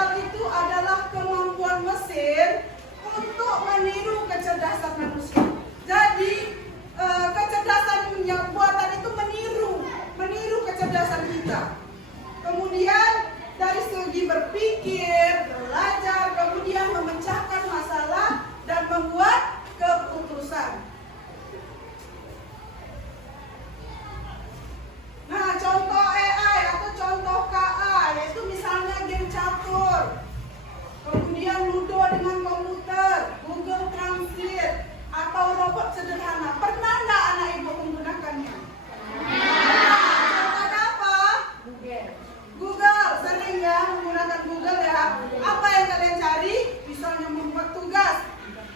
artificial itu adalah kemampuan mesin untuk meniru kecerdasan manusia. Jadi kecerdasan yang buatan itu meniru kecerdasan kita. Kemudian dari segi berpikir, belajar, kemudian memecahkan masalah dan membuat keputusan. Nah, contoh AI atau contoh KA yaitu misalnya game catur, kemudian ludo dengan komputer, Google Translate, atau robot sederhana. Pernah nggak anak ibu menggunakannya? Contohnya apa? Google, sering ya menggunakan Google ya. Apa yang kalian cari? Misalnya membuat tugas.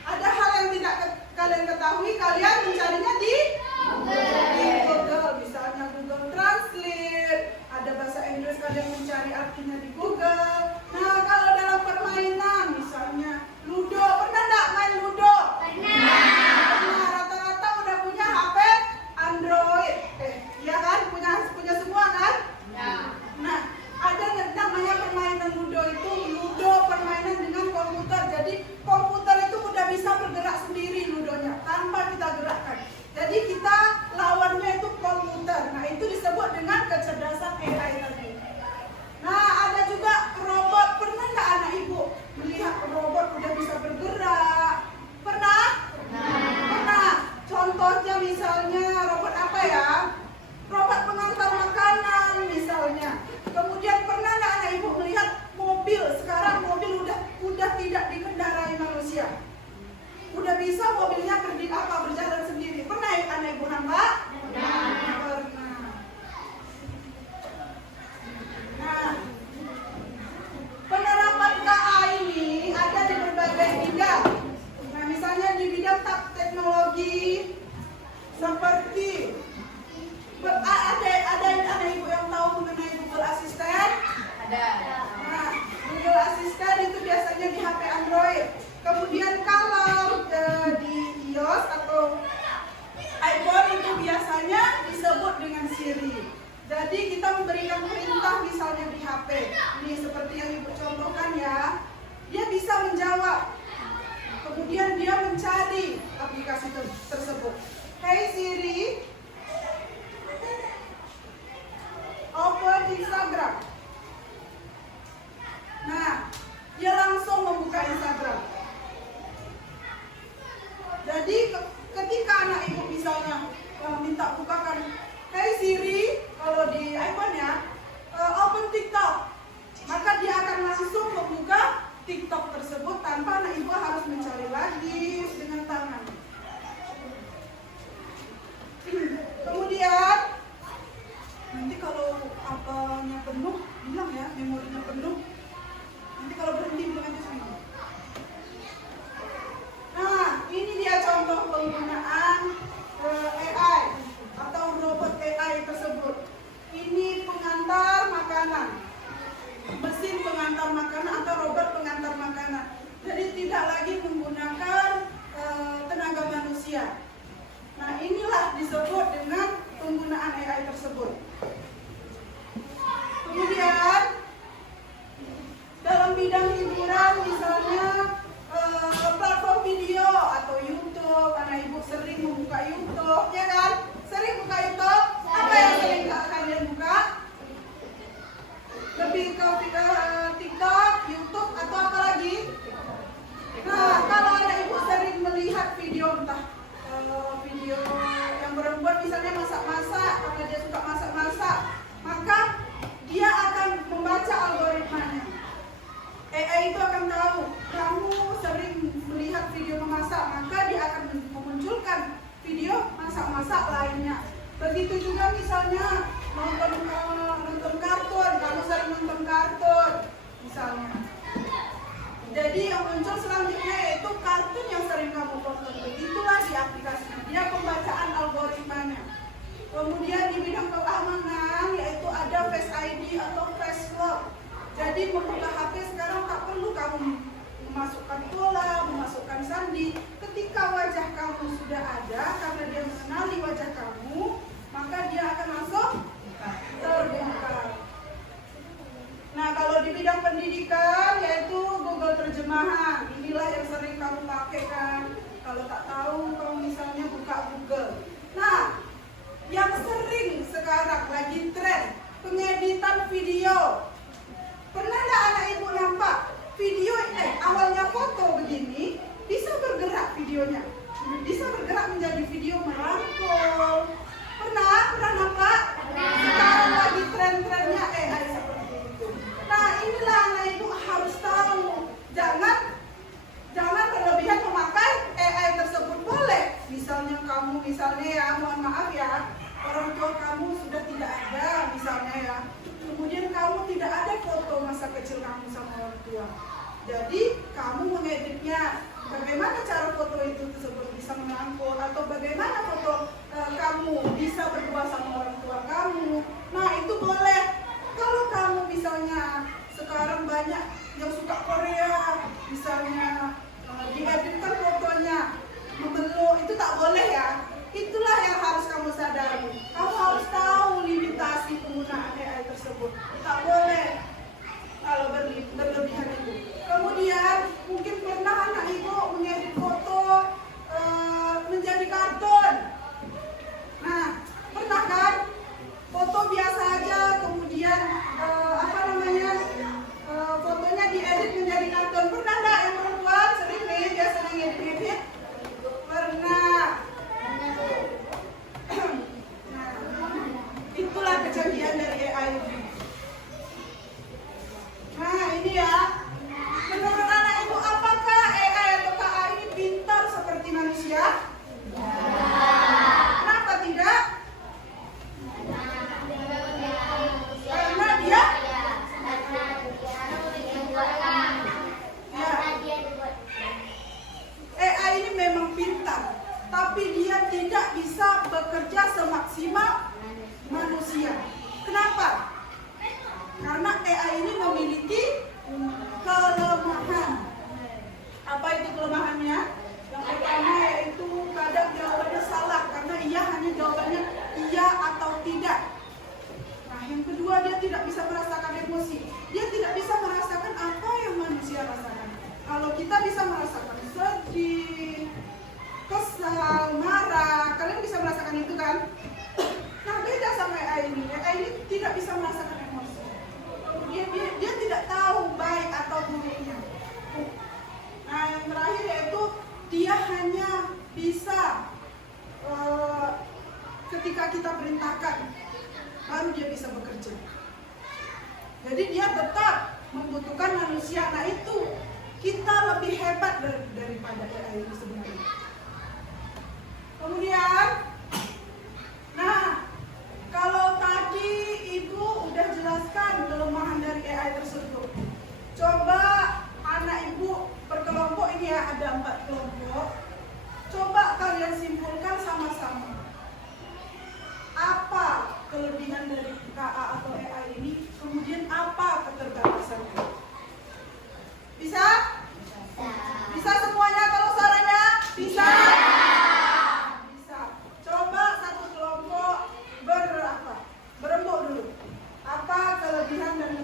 Ada hal yang tidak kalian ketahui, kalian mencarinya di Google. Misalnya Google Translate, ada bahasa Inggris kalian mencari artinya di Google. Nah, kalau dalam permainan misalnya ludo, pernah nggak main ludo? Nah, rata-rata udah punya HP Android, ya kan? Punya semua kan? Nah, ada namanya permainan ludo itu ludo permainan dengan komputer. Jadi komputer itu udah bisa bergerak sendiri ludonya tanpa kita gerakkan. Jadi kita lawannya itu komputer. Nah, itu disebut dengan kecerdasan AI tadi. Nah, ada juga robot. Pernah nggak anak ibu melihat robot udah bisa bergerak? Pernah? Pernah. Contohnya misalnya robot apa ya? Robot pengantar makanan misalnya. Kemudian pernah nggak anak ibu melihat mobil? Sekarang mobil udah tidak dikendarai manusia. Udah bisa mobilnya berjalan sendiri. Pernah ya anak ibu nampak? Pernah. Nah, penerapan KA ini ada di berbagai bidang. Nah, misalnya di bidang teknologi seperti ada anak ibu yang tahu mengenai Google Assistant? Ada. Nah, Google Assistant itu biasanya di HP Android. Kemudian kalau di iOS atau iPhone itu biasanya disebut dengan Siri. Jadi kita memberikan perintah misalnya di HP. Ini seperti yang ibu contohkan ya. Dia bisa menjawab. Kemudian dia mencari aplikasi tersebut. Hey Siri, open Instagram. Nah, dia langsung membuka Instagram. Jadi ketika anak ibu misalnya minta bukakan, hey Siri, kalau di iPhone ya, open TikTok, maka dia akan langsung membuka TikTok tersebut tanpa anak ibu harus mencari lagi dengan tangan. Kemudian nanti kalau apanya penuh, bilang ya memorinya penuh. Nanti kalau berhenti bilang aja sama. Nah, ini dia contoh penggunaan AI atau robot AI tersebut. Ini pengantar makanan, mesin pengantar makanan atau robot pengantar makanan. Jadi tidak lagi menggunakan tenaga manusia. Nah, inilah disebut dengan penggunaan AI tersebut. Kemudian dalam bidang hiburan misalnya platform video atau YouTube, anak ibu sering membuka YouTube, ya kan? Sering buka YouTube. Apa yang sering kalian buka? Lebih ke TikTok, YouTube atau apa lagi? Nah, kalau anak ibu sering melihat video entah video yang berbuat misalnya masak-masak, karena dia suka masak-masak, maka dia akan membaca algoritmanya. AI itu akan tahu kamu sering melihat video memasak, maka dia akan memunculkan video masak-masak lainnya. Begitu juga misalnya nonton kartun, kamu sering nonton kartun misalnya. Jadi yang muncul selanjutnya yaitu kartun yang sering kamu tonton. Begitulah di aplikasinya, dia pembacaan algoritmanya. Kemudian di bidang keamanan yaitu ada Face ID atau Face Lock. Jadi membuka HP sekarang tak perlu kamu memasukkan pola, memasukkan sandi. Ketika wajah kamu sudah ada, karena dia mengenali wajah kamu, maka dia akan langsung terbuka. Nah, kalau di bidang pendidikan Jadi kamu mengeditnya. Bagaimana cara foto itu tersebut bisa mengangkut, atau bagaimana foto kamu bisa berdua sama orang tua kamu. Nah itu boleh. Kalau kamu misalnya sekarang banyak yang suka Korea, misalnya dieditkan fotonya memeluk, itu tak boleh ya. Itulah yang harus kamu sadari. Kamu harus tahu limitasi penggunaan AI tersebut. Tak boleh kalau berlebihan itu. Kemudian mungkin pernah anak ibu mengedit foto menjadi kartun. Nah, pernah kan? Foto biasa aja, kemudian fotonya diedit menjadi kartun. Pernah nggak yang perempuan sering nih biasanya ngedit-ngedit? Pernah. Nah, itulah kecanggihan dari AI. Nah ini ya, menurut anak ibu apakah AI atau KA ini pintar seperti manusia? Kenapa tidak? Karena dia AI ini memang pintar, tapi dia tidak bisa bekerja semaksimal manusia. Kenapa? Karena AI ini memiliki kelemahan. Apa itu kelemahannya? Yang pertama yaitu kadang jawabannya salah karena ia hanya jawabannya iya atau tidak. Nah yang kedua, dia tidak bisa merasakan emosi. Dia tidak bisa merasakan apa yang manusia rasakan. Kalau kita bisa merasakan sedih, kesal, marah, kalian bisa merasakan itu kan? Nah beda sama AI ini. AI ini tidak bisa merasakan emosi. Dia tidak tahu baik atau buruknya. Nah yang terakhir yaitu dia hanya bisa ketika kita perintahkan baru dia bisa bekerja. Jadi dia tetap membutuhkan manusia. Nah itu kita lebih hebat daripada AI ini sebenarnya. Kemudian, nah kalau tadi ibu udah jelaskan kelemahan dari AI tersebut. Coba anak ibu berkelompok ini ya, ada 4 kelompok. Coba kalian simpulkan sama-sama. Apa kelebihan dari KA atau AI ini? Kemudian apa keterbatasannya? Bisa? Bisa semuanya kalau suaranya? Bisa? Bisa. Coba satu kelompok berembuk dulu. Apa kelebihan dan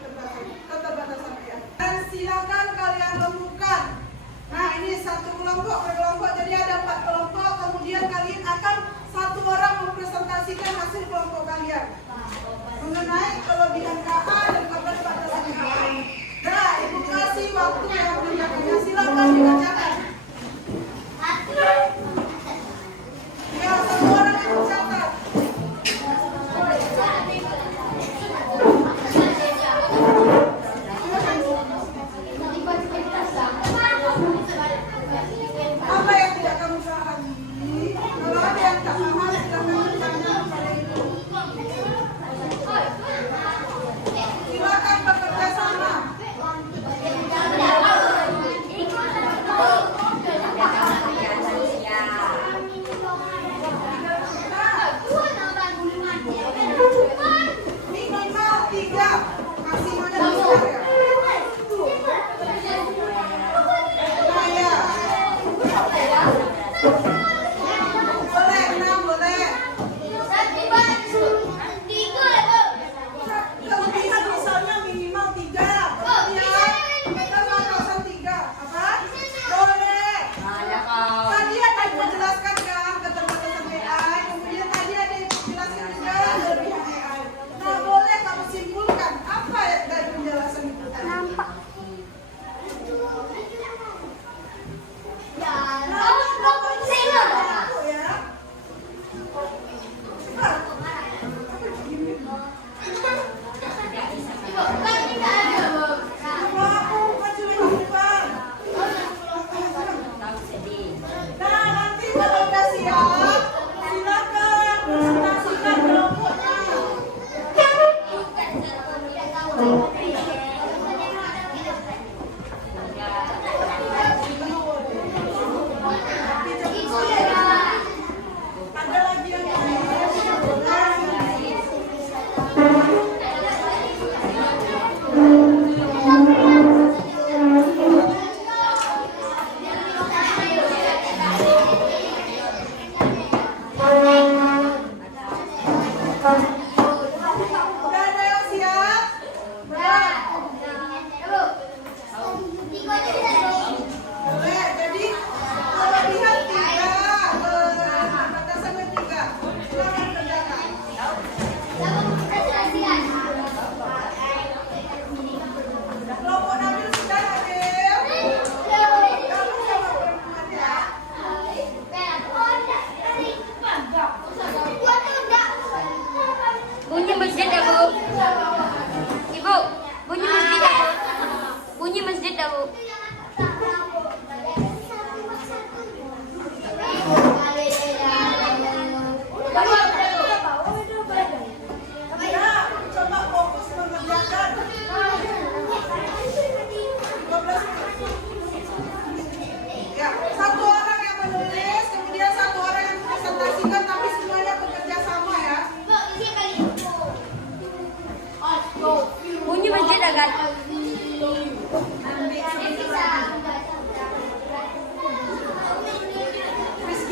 keterbatasan AI? Dan silakan kalian rembukan. Nah ini satu kelompok berkelompok, jadi ada 4 kelompok. Kemudian kalian akan satu orang mempresentasikan hasil kelompok kalian mengenai kelebihan KA dan keterbatasan KA. Nah ibu kasih waktu yang menjaga. Silakan dibacakan. Ya semua orang yang mencatat. Apa yang tidak kamu pahami? Kalau ada yang tak paham, silakan bertanya kepada ibu. Silakan bekerja sama. Minimal 3, maksimalnya 2 ya. Boleh, 6 boleh. Kelebihan misalnya minimal 3. Keterbatasan 3. Apa? Boleh. Tadi ada yang menjelaskan kan keterbatasan AI. Kemudian tadi ada yang menjelaskan juga kelebihan AI. Nah boleh kamu simpulkan apa ya dari penjelasan itu tadi? Nampak. Rizky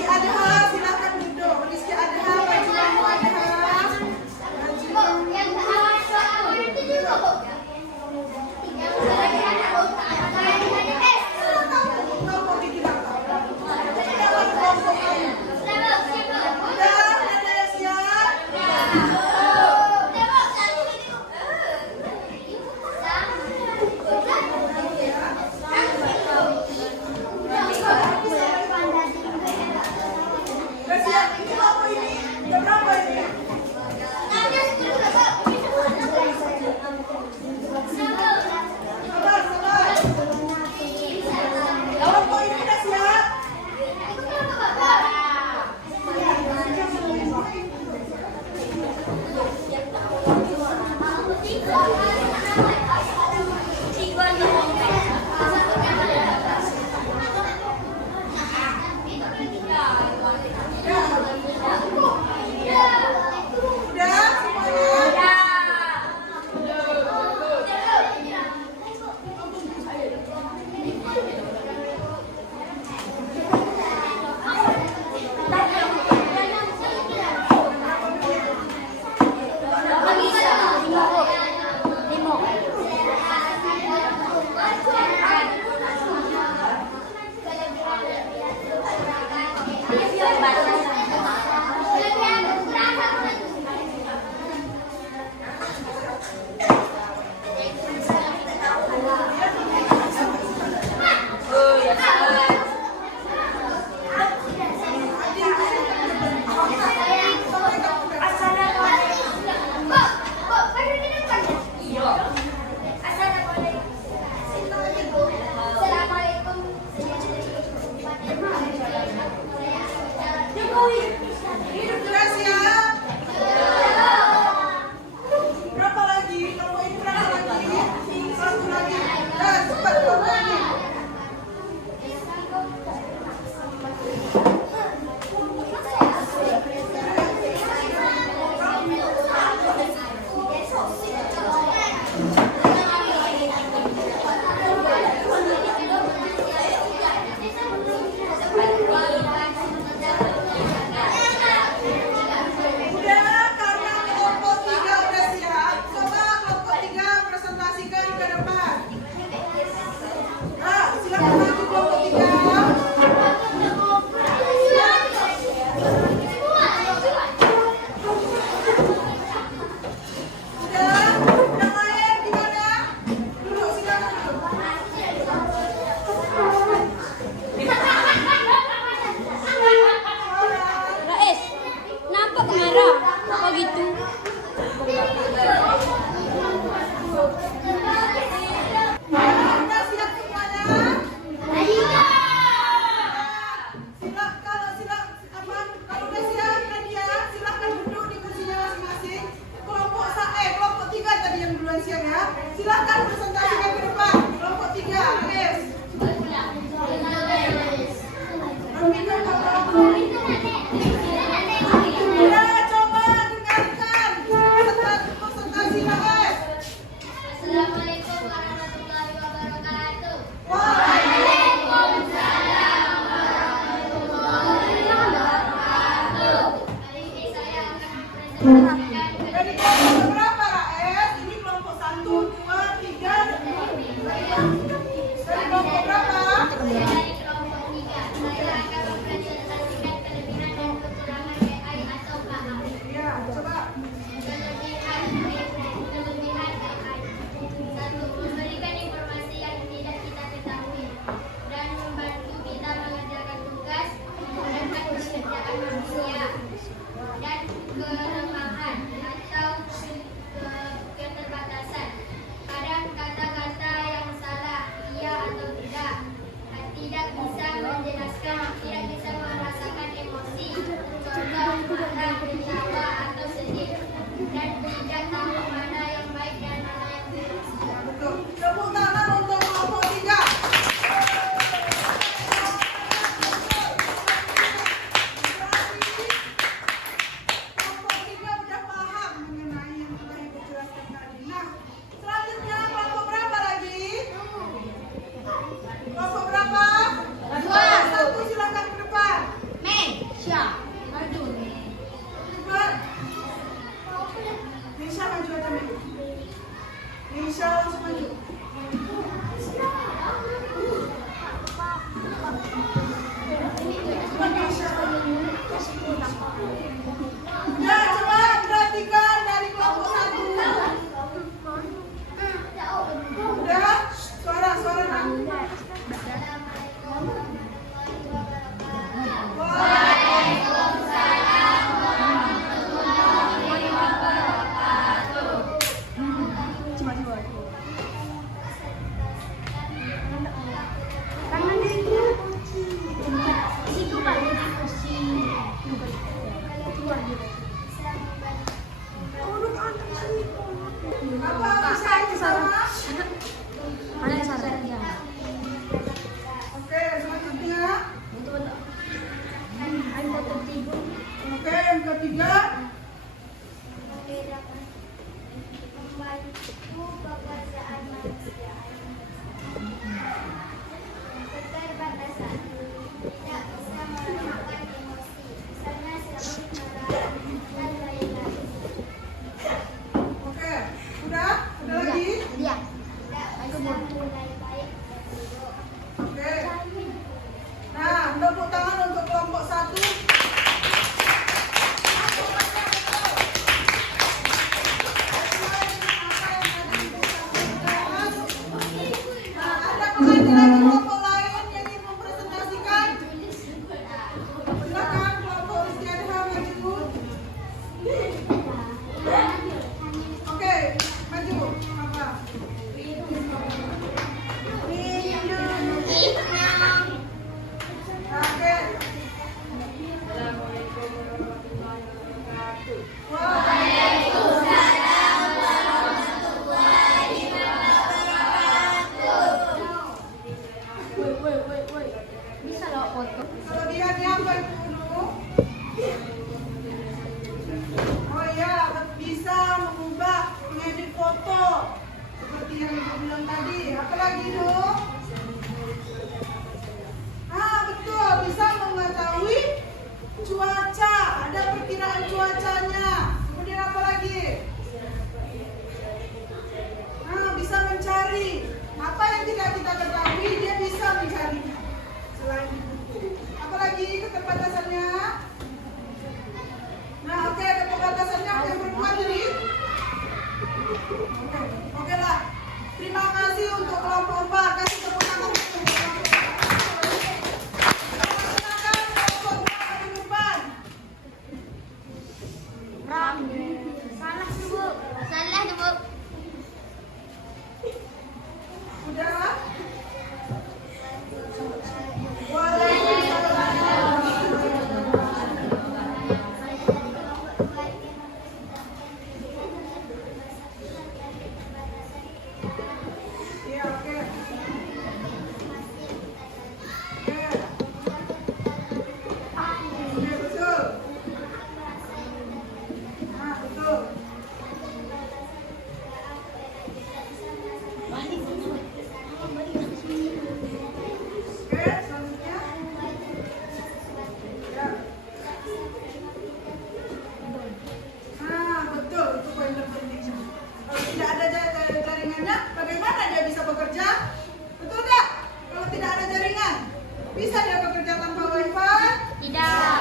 Adha, silakan duduk. Rizky Adha, baju kamu Adha. Kau mau bikin apa? Udah, ada yang siap? Udah siap? Ini apa ini? Jam berapa ini? Sabar, sabar. Kelompok ini udah siap? Udah semuanya? Udah siap? Berapa lagi? Kelompok ini berapa lagi? Satu lagi. Dah, cepat kelompok ini. Udah, karena kelompok 3 udah siap. Coba kelompok 3 presentasikan ke depan. Nah, silakan maju kelompok 3. Udah main di mana? Duduk, silakan duduk. Rais, kenapa Kak Ara? Apa gitu? Udah siap semuanya? Kalau udah siap Nadia, silakan duduk di kursinya masing-masing. Kelompok 3 tadi yang duluan siap ya. Silakan presentasikan ke depan. Kelompok 3, Aris. Udah, coba dengarkan presentasi Aris. Assalamualaikum warahmatullahi wabarakatuh. Hari ini saya akan mempresentasikan Dari kelompok berapa, Raes? Ini kelompok 1, 2, 3. Dari kelompok berapa? dari kelompok 3. Saya akan mempresentasikan kelebihan Nisha langsung maju. Udah, coba perhatikan dari kelompok 1. Udah, suara nak. Apa bisa itu sama? Oke, selanjutnya. Oke, yang ketiga. Membantu pekerjaan manusia. Keterbatasan tidak bisa melakukan emosi, misalnya sibuk marah dan lain-lain. Oke, udah? Ada lagi? Tidak bisa menilai baik dan buruk. Oke. Nah, tepuk tangan untuk kelompok 1. Nah, ada pengajar lagi kelompok lain yang ingin mempresentasikan? Silakan kelompok Rizky Adha maju. Oke, maju. Apa? Oke. Bisa loh foto. Kelebihannya apa itu dulu? Oh iya, bisa mengubah, mengedit foto seperti yang ibu bilang tadi. Apa lagi dulu? Betul, bisa mengetahui cuaca, ada perkiraan cuacanya. Kemudian apa lagi? Bisa mencari apa yang tidak kita ketahui, dia bisa mencarinya. Selain itu, apalagi keterbatasannya? Nah, oke, keterbatasannya yang berbuat jadi. Oke lah. Terima kasih untuk kelompok 4. Kasih tepuk tangan untuk kelompok 4. Silakan kelompok 2 ke depan. Salah tuh, Bu. Udah? Waalaikumsalam. Iya, oke. Oke, betul. Betul. Oke, selanjutnya. Ya. Betul, itu poin terpenting. Kalau tidak ada jaringannya, bagaimana dia bisa bekerja? Betul nggak? Kalau tidak ada jaringan, bisa dia bekerja tanpa wifi? Tidak.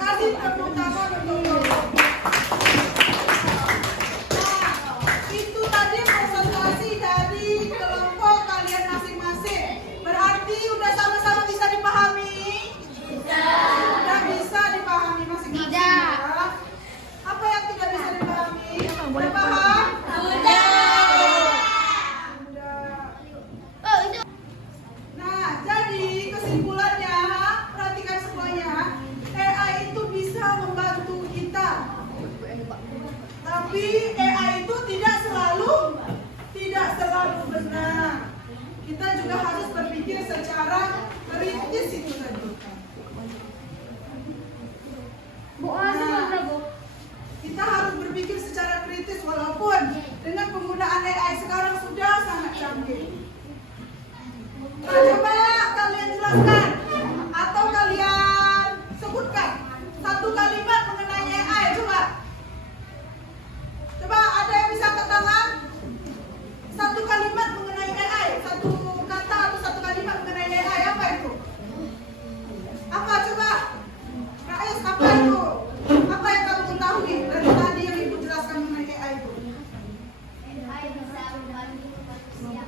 Kasih tepuk tangan untuk itu tadi presentasi dari kelompok kalian masing-masing. Berarti udah sama-sama bisa dipahami? Udah bisa dipahami masing-masing? Tidak. Ya? Apa yang tidak bisa dipahami? Udah paham? Sudah. Nah, jadi kesimpulan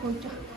bocah.